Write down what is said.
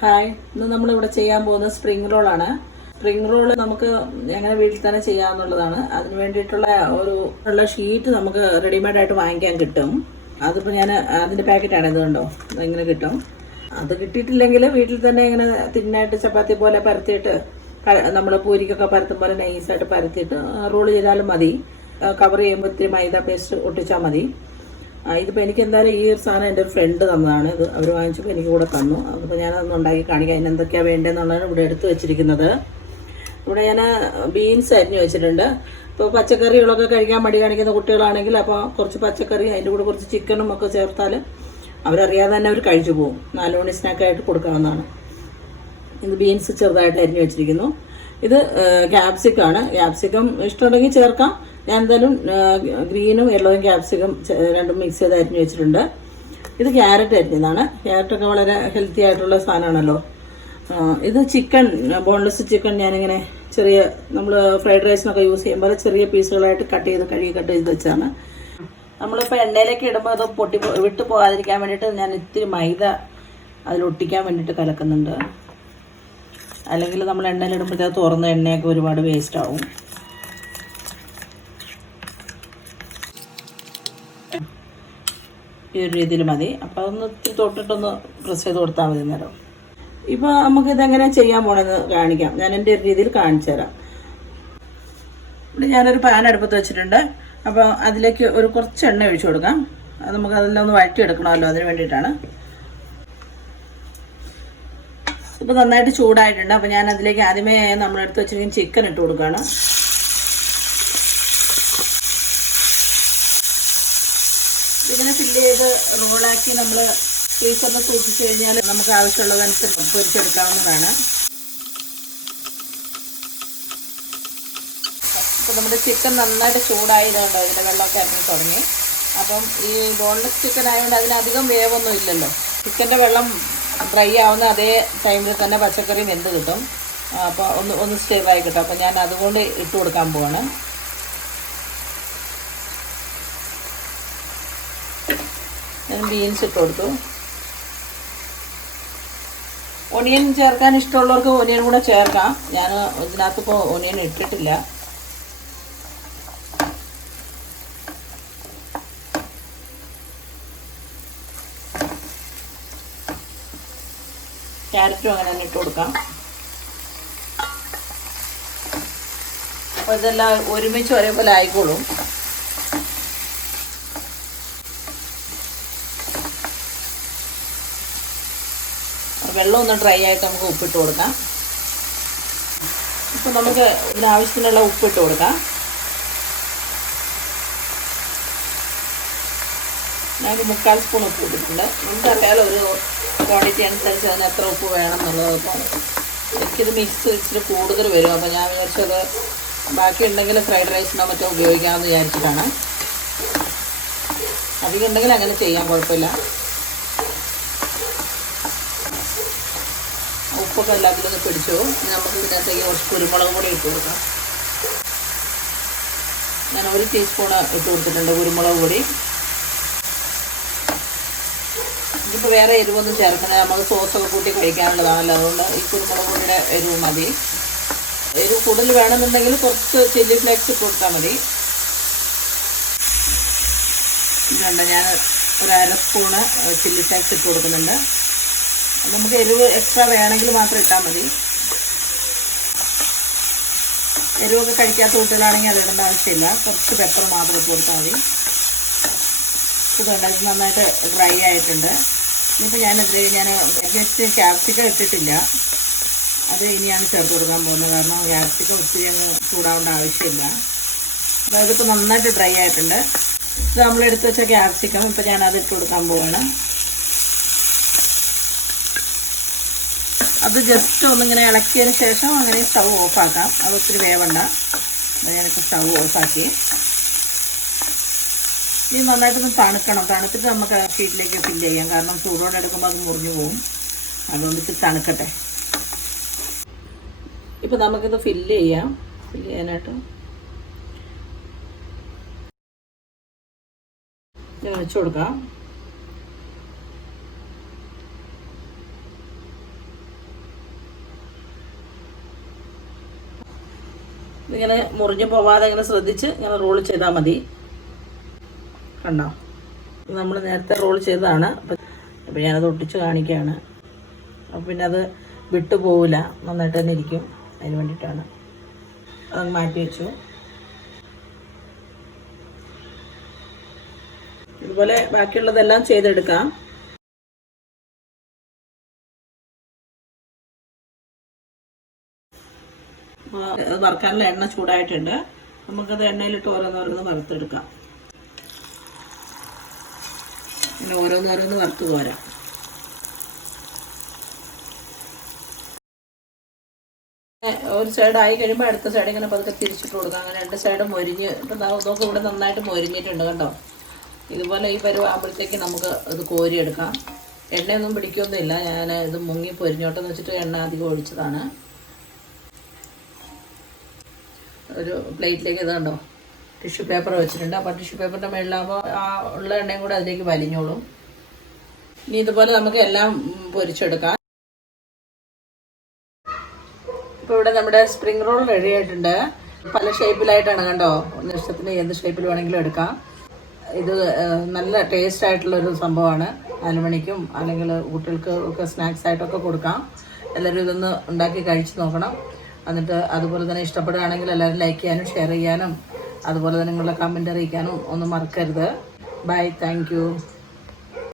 Hi, ഇന്ന് നമ്മളിവിടെ ചെയ്യാൻ പോകുന്നത് സ്പ്രിംഗ് റോളാണ്. സ്പ്രിംഗ് റോള് നമുക്ക് എങ്ങനെ വീട്ടിൽ തന്നെ ചെയ്യാവുന്നതാണ്. അതിന് വേണ്ടിയിട്ടുള്ള ഉള്ള ഷീറ്റ് നമുക്ക് റെഡിമെയ്ഡ് ആയിട്ട് വാങ്ങിക്കാൻ കിട്ടും. അതിപ്പോൾ ഞാൻ അതിൻ്റെ പാക്കറ്റാണ്, ഇത് കണ്ടോ, ഇങ്ങനെ കിട്ടും. അത് കിട്ടിയിട്ടില്ലെങ്കിൽ വീട്ടിൽ തന്നെ ഇങ്ങനെ തിന്നായിട്ട് ചപ്പാത്തി പോലെ പരത്തിയിട്ട് നമ്മൾ പൂരിക്കൊക്കെ പരത്തും പോലെ നൈസായിട്ട് പരത്തിയിട്ട് റോൾ ചെയ്താലും മതി. കവർ ചെയ്യുമ്പോൾ ഇത്തിരി മൈദ പേസ്റ്റ് ഒട്ടിച്ചാൽ മതി. ഇതിപ്പോൾ എനിക്ക് എന്തായാലും ഈ ഒരു സാധനം എൻ്റെ ഒരു ഫ്രണ്ട് തന്നതാണ്. ഇത് അവർ വാങ്ങിച്ചപ്പോൾ എനിക്ക് കൂടെ തന്നു. അതിപ്പോൾ ഞാനതൊന്ന് ഉണ്ടാക്കി കാണിക്കാം. അതിന് എന്തൊക്കെയാണ് വേണ്ടതെന്നുള്ളതാണ് ഇവിടെ എടുത്ത് വെച്ചിരിക്കുന്നത്. ഇവിടെ ഞാൻ ബീൻസ് അരിഞ്ഞ് വെച്ചിട്ടുണ്ട്. ഇപ്പോൾ പച്ചക്കറികളൊക്കെ കഴിക്കാൻ മടി കാണിക്കുന്ന കുട്ടികളാണെങ്കിൽ അപ്പോൾ കുറച്ച് പച്ചക്കറി അതിൻ്റെ കൂടെ കുറച്ച് ചിക്കനും ഒക്കെ ചേർത്താൽ അവരറിയാതെ തന്നെ അവർ കഴിച്ചു പോകും. 4 മണി സ്നാക്കായിട്ട് കൊടുക്കാവുന്നതാണ്. ഇത് ബീൻസ് ചെറുതായിട്ട് അരിഞ്ഞ് വെച്ചിരിക്കുന്നു. ഇത് ക്യാപ്സിക്കാണ്. ക്യാപ്സിക്കം ഇഷ്ടമുണ്ടെങ്കിൽ ചേർക്കാം. ഞാൻ എന്തായാലും ഗ്രീനും യെല്ലോയും ക്യാപ്സിക്കം രണ്ടും മിക്സ് ചെയ്ത് അരിഞ്ഞ് വെച്ചിട്ടുണ്ട്. ഇത് ക്യാരറ്റ് അരിഞ്ഞതാണ്. ക്യാരറ്റൊക്കെ വളരെ ഹെൽത്തി ആയിട്ടുള്ള സാധനമാണല്ലോ. ഇത് ചിക്കൻ, ബോൺലെസ് ചിക്കൻ ഞാനിങ്ങനെ ചെറിയ നമ്മൾ ഫ്രൈഡ് റൈസിനൊക്കെ യൂസ് ചെയ്യുമ്പോൾ ചെറിയ പീസുകളായിട്ട് കട്ട് ചെയ്ത് വെച്ചാണ്. നമ്മളിപ്പോൾ എണ്ണയിലേക്ക് ഇടുമ്പോൾ അത് വിട്ടു പോകാതിരിക്കാൻ വേണ്ടിയിട്ട് ഞാൻ ഇത്തിരി മൈദ അതിലൊട്ടിക്കാൻ വേണ്ടിയിട്ട് കലക്കുന്നുണ്ട്. അല്ലെങ്കിൽ നമ്മൾ എണ്ണയിലിടുമ്പോഴത്തേക്ക് തുറന്ന എണ്ണയൊക്കെ ഒരുപാട് വേസ്റ്റ് ആവും. ഈ ഒരു രീതിയിൽ മതി. അപ്പോൾ അതൊന്ന് ഇത്തിരി തൊട്ടിട്ടൊന്ന് പ്രസ് ചെയ്ത് കൊടുത്താൽ മതി നേരം. ഇപ്പോൾ നമുക്കിതെങ്ങനെ ചെയ്യാൻ പോണെന്ന് കാണിക്കാം. ഞാൻ എൻ്റെ ഒരു രീതിയിൽ കാണിച്ചു തരാം. ഇവിടെ ഞാനൊരു പാൻ അടുപ്പത്ത് വെച്ചിട്ടുണ്ട്. അപ്പോൾ അതിലേക്ക് കുറച്ച് എണ്ണ ഒഴിച്ചു കൊടുക്കാം. അത് നമുക്ക് അതെല്ലാം ഒന്ന് വഴറ്റിയെടുക്കണമല്ലോ, അതിന് വേണ്ടിയിട്ടാണ്. ഇപ്പോൾ നന്നായിട്ട് ചൂടായിട്ടുണ്ട്. അപ്പോൾ ഞാൻ അതിലേക്ക് ആദ്യമേ നമ്മളെടുത്ത് വെച്ചിരിക്കുന്ന ചിക്കൻ ഇട്ട് കൊടുക്കുകയാണ്. ഇതിനെ ഫില്ല് ചെയ്ത് റോളാക്കി നമ്മൾ ഫ്രീസറിൽ സൂക്ഷിച്ച് കഴിഞ്ഞാൽ നമുക്ക് ആവശ്യമുള്ളതനുസരിച്ച് പൊരിച്ചെടുക്കാവുന്നതാണ്. ഇപ്പോൾ നമ്മുടെ ചിക്കൻ നന്നായിട്ട് ചൂടായതുകൊണ്ട് ഇതിൻ്റെ വെള്ളമൊക്കെ ഇറങ്ങി തുടങ്ങി. അപ്പം ഈ ബോൺലെസ് ചിക്കൻ ആയതുകൊണ്ട് അതിനധികം വേവൊന്നും ഇല്ലല്ലോ. ചിക്കൻ്റെ വെള്ളം ഡ്രൈ ആവുന്ന അതേ ടൈമിൽ തന്നെ പച്ചക്കറി വെന്ത് കിട്ടും. അപ്പോൾ ഒന്ന് സ്റ്റേബിളായി കിട്ടും. അപ്പോൾ ഞാൻ അതുകൊണ്ട് ഇട്ട് കൊടുക്കാൻ പോവാണ്. ഞാൻ ബീൻസ് ഇട്ട് കൊടുത്തു. ഒനിയൻ ചേർക്കാൻ ഇഷ്ടമുള്ളവർക്ക് ഒനിയൻ കൂടെ ചേർക്കാം. ഞാൻ ഇതിനകത്തിപ്പോൾ ഒനിയൻ ഇട്ടിട്ടില്ല. ക്യാരറ്റും അങ്ങനെ തന്നെ ഇട്ട് കൊടുക്കാം. അപ്പോൾ ഇതെല്ലാം ഒരുമിച്ച് ഒരേപോലെ ആയിക്കോളും. വെള്ളം ഒന്ന് ഡ്രൈ ആയിട്ട് നമുക്ക് ഉപ്പിട്ട് കൊടുക്കാം. ഇപ്പോൾ നമുക്ക് ഇതിനാവശ്യത്തിനുള്ള ഉപ്പിട്ട് കൊടുക്കാം. ഞാൻ 3/4 സ്പൂൺ ഉപ്പ് ഇട്ടിട്ടുണ്ട്. നമുക്കറിയാലോ ഒരു ക്വാണ്ടിറ്റി അനുസരിച്ച് അതിന് എത്ര ഉപ്പ് വേണം എന്നുള്ളത്. അപ്പോൾ എനിക്കിത് മിക്സ് ഇച്ചിരി കൂടുതൽ വരും. അപ്പോൾ ഞാൻ വിചാരിച്ചത് ബാക്കി ഉണ്ടെങ്കിൽ ഫ്രൈഡ് റൈസിനോ മറ്റോ ഉപയോഗിക്കാമെന്ന് വിചാരിച്ചിട്ടാണ്. അധികം ഉണ്ടെങ്കിൽ അങ്ങനെ ചെയ്യാൻ കുഴപ്പമില്ല. ഉപ്പൊക്കെ എല്ലാത്തിലും ഒന്ന് പിടിച്ചു. നമുക്ക് ഇതിനകത്തേക്ക് കുറച്ച് കുരുമുളക് പൊടി ഇട്ട് കൊടുക്കാം. ഞാൻ 1 ടീസ്പൂണ് ഇട്ട് കൊടുത്തിട്ടുണ്ട് കുരുമുളക് പൊടി. ഇതിപ്പോൾ വേറെ എരിവൊന്നും ചേർക്കണേ, നമുക്ക് സോസൊക്കെ കൂട്ടി കഴിക്കാനുള്ളതാണല്ലോ. അതുകൊണ്ട് ഈ കുരുമുളക് പൊടിയുടെ എരിവ് മതി. എരിവ് കൂടുതൽ വേണമെന്നുണ്ടെങ്കിൽ കുറച്ച് ചില്ലി ഫ്ലേക്സ് ഇട്ട് കൊടുത്താൽ മതി. ഇതുണ്ട്, ഞാൻ 1/2 സ്പൂണ് ചില്ലി ഫ്ലേക്സ് ഇട്ട് കൊടുക്കുന്നുണ്ട്. നമുക്ക് എരിവ് എക്സ്ട്രാ വേണമെങ്കിൽ മാത്രം ഇട്ടാൽ മതി. എരിവൊക്കെ കഴിക്കാത്ത കുട്ടികളാണെങ്കിൽ അത് ഇടേണ്ട ആവശ്യമില്ല. കുറച്ച് പെപ്പർ മാത്രം ഇട്ട് കൊടുത്താൽ മതി. ഇതുണ്ട്, ഇത് നന്നായിട്ട് ഡ്രൈ ആയിട്ടുണ്ട്. ഇനിയിപ്പോൾ ഞാൻ ജസ്റ്റ് ക്യാപ്സിക്കം ഇട്ടിട്ടില്ല. അത് ഇനിയാണ് ചേർത്ത് കൊടുക്കാൻ പോകുന്നത്. കാരണം ക്യാപ്സിക്കം ഒത്തിരി അങ്ങ് ചൂടാവേണ്ട ആവശ്യമില്ല. അതായത് ഇപ്പോൾ നന്നായിട്ട് ഡ്രൈ ആയിട്ടുണ്ട്. ഇത് നമ്മളെടുത്ത് വെച്ച ക്യാപ്സിക്കം ഇപ്പോൾ ഞാനത് ഇട്ട് കൊടുക്കാൻ പോവാണ്. അത് ജസ്റ്റ് ഒന്നിങ്ങനെ ഇളക്കിയതിന് ശേഷം അങ്ങനെ സ്റ്റൗ ഓഫാക്കാം. അത് ഒത്തിരി വേവണ്ട. ഞാനിപ്പോൾ സ്റ്റൗ ഓഫാക്കി. ഇത് നന്നായിട്ടൊന്ന് തണുക്കണം. തണുത്തിട്ട് നമുക്ക് ഷീറ്റിലേക്ക് ഫില്ല് ചെയ്യാം. കാരണം ചൂടോടെ എടുക്കുമ്പോൾ അത് മുറിഞ്ഞു പോകും. അതുകൊണ്ട് ഇത്തിരി തണുക്കട്ടെ. ഇപ്പം നമുക്കിത് ഫില്ല് ചെയ്യാനായിട്ട് വെച്ച് കൊടുക്കാം. ഇങ്ങനെ മുറിഞ്ഞു പോവാതെ ഇങ്ങനെ ശ്രദ്ധിച്ച് ഇങ്ങനെ റോൾ ചെയ്താൽ മതി. കണ്ടോ, നമ്മൾ നേരത്തെ റോൾ ചെയ്തതാണ്. അപ്പോൾ ഞാനത് ഒട്ടിച്ച് കാണിക്കുകയാണ്. അപ്പോൾ പിന്നെ അത് വിട്ടു പോവില്ല, നന്നായിട്ട് തന്നെ ഇരിക്കും. അതിന് വേണ്ടിയിട്ടാണ് അത് മാറ്റി വെച്ചു. ഇതുപോലെ ബാക്കിയുള്ളതെല്ലാം ചെയ്തെടുക്കാം. വറുക്കാനുള്ള എണ്ണ ചൂടായിട്ടുണ്ട്. നമുക്കത് എണ്ണയിലിട്ട് ഓരോന്നോരോന്ന് വറുത്തെടുക്കാം. പിന്നെ ഓരോന്നോരോന്ന് വറുത്ത് പോരാം. ഒരു സൈഡ് ആയി കഴിയുമ്പോൾ അടുത്ത സൈഡ് ഇങ്ങനെ പതുക്കെ തിരിച്ചിട്ട് കൊടുക്കാം. അങ്ങനെ 2 സൈഡും മൊരിഞ്ഞ് ഇപ്പം നോക്ക് ഇവിടെ നന്നായിട്ട് മൊരിഞ്ഞിട്ടുണ്ട് കണ്ടോ. ഇതുപോലെ ഈ പരുവാകുമ്പോഴത്തേക്ക് നമുക്ക് ഇത് കോരിയെടുക്കാം. എണ്ണയൊന്നും പിടിക്കൊന്നുമില്ല. ഞാൻ ഇത് മുങ്ങി പൊരിഞ്ഞോട്ടെന്ന് വെച്ചിട്ട് എണ്ണ അധികം ഒഴിച്ചതാണ്. ഒരു പ്ലേറ്റിലേക്ക് ഇത് കണ്ടോ ടിഷ്യൂ പേപ്പർ വെച്ചിട്ടുണ്ട്. അപ്പോൾ ടിഷ്യൂ പേപ്പറിൻ്റെ മുകളിലാകുമ്പോൾ ആ ഉള്ള എണ്ണയും കൂടെ അതിലേക്ക് വലിഞ്ഞോളും. ഇനി ഇതുപോലെ നമുക്ക് എല്ലാം പൊരിച്ചെടുക്കാം. ഇപ്പോൾ ഇവിടെ നമ്മുടെ സ്പ്രിംഗ് റോൾ റെഡി ആയിട്ടുണ്ട്. പല ഷേപ്പിലായിട്ടാണ് കണ്ടോ. ഇഷ്ടത്തിന് ഏത് ഷേപ്പിൽ വേണമെങ്കിലും എടുക്കാം. ഇത് നല്ല ടേസ്റ്റ് ആയിട്ടുള്ളൊരു സംഭവമാണ്. 4 മണിക്കും അല്ലെങ്കിൽ കുട്ടികൾക്ക് ഒക്കെ സ്നാക്സ് ആയിട്ടൊക്കെ കൊടുക്കാം. എല്ലാവരും ഇതൊന്ന് ഉണ്ടാക്കി കഴിച്ച് നോക്കണം. എന്നിട്ട് അതുപോലെ തന്നെ ഇഷ്ടപ്പെടുകയാണെങ്കിൽ എല്ലാവരും ലൈക്ക് ചെയ്യാനും ഷെയർ ചെയ്യാനും അതുപോലെ തന്നെ നിങ്ങളുടെ കമൻറ്റ് അറിയിക്കാനും ഒന്നും മറക്കരുത്. Bye, thank U.